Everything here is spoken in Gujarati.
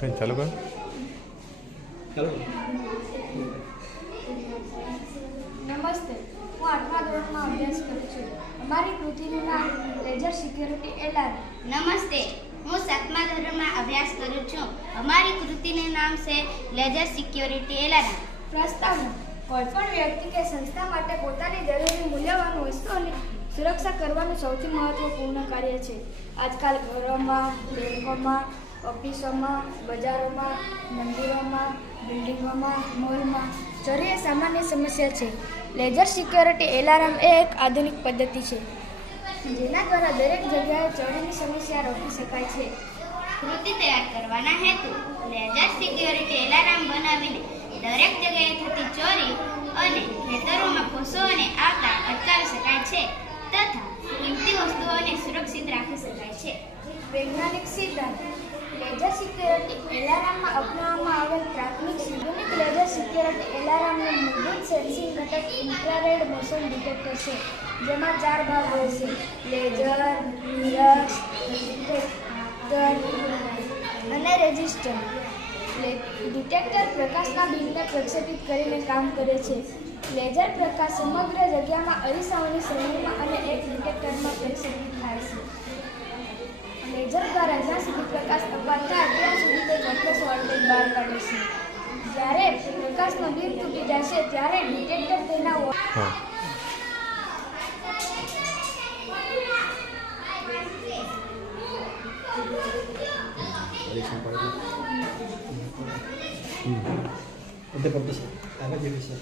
કઈ ચાલુ કર. નમસ્તે, હું 8મા ધોરણમાં અભ્યાસ કરું છું. અમારી કૃતિનું નામ લેઝર સિક્યોરિટી એલાર્મ. નમસ્તે, હું 7મા ધોરણમાં અભ્યાસ કરું છું. અમારી કૃતિનું નામ છે લેઝર સિક્યોરિટી એલાર્મ. પ્રસ્તાવના: કોઈપણ વ્યક્તિ કે સંસ્થા માટે પોતાની જરૂરી મૂલ્યવાન વસ્તુઓની સુરક્ષા કરવાનું સૌથી મહત્વપૂર્ણ કાર્ય છે. આજકાલ ઘરોમાં, બેંકોમાં, ઓફિસોમાં, બજારોમાં, મંદિરોમાં, બિલ્ડિંગોમાં, મોલમાં ચોરી એ સામાન્ય સમસ્યા છે. લેઝર સિક્યોરિટી એલાર્મ એ એક આધુનિક પદ્ધતિ છે જેના દ્વારા દરેક જગ્યાએ ચોરીની સમસ્યા રોકી શકાય છે. કૃતિ તૈયાર કરવાના હેતુ: લેઝર સિક્યોરિટી એલાર્મ બનાવીને દરેક જગ્યાએ થતી ચોરી અને ખેતરોમાં પશુઓને આવતા અટકાવી શકાય છે તથા કિંમતી વસ્તુઓને સુરક્ષિત રાખી શકાય છે. વૈજ્ઞાનિક સિદ્ધાંત: લેઝર સિક્યોરિટી એલાર્મમાં અપનાવવામાં આવેલ પ્રાથમિક સિદ્ધાંત લેઝર સિક્યોરિટી એલાર્મનું મૂળભૂત સેન્સિંગ ઘટક ઇન્ફ્રારેડ મોશન ડિટેક્ટર છે, જેમાં 4 ભાગ હોય છે: લેઝર, મિરર્સ, ડિટેક્ટર અને રેઝિસ્ટર. ડિટેક્ટર પ્રકાશના બીમને પ્રક્ષેપિત કરીને કામ કરે છે. લેઝર પ્રકાશ સમગ્ર જગ્યામાં અરીસાઓની શ્રેણીમાં અને એક ડિટેક્ટરમાં પ્રક્ષેપિત થાય છે. લેઝર દ્વારા જ્યાં સુધી પ્રકાશ અપાર થાય ત્યાં સુધી તે ચોક્કસ વોલ્ટેજ બહાર કાઢે છે. જ્યારે પ્રકાશનો બીમ તૂટી જશે ત્યારે ડિટેક્ટર તેના Untuk kompetisi, apa jadi bisa?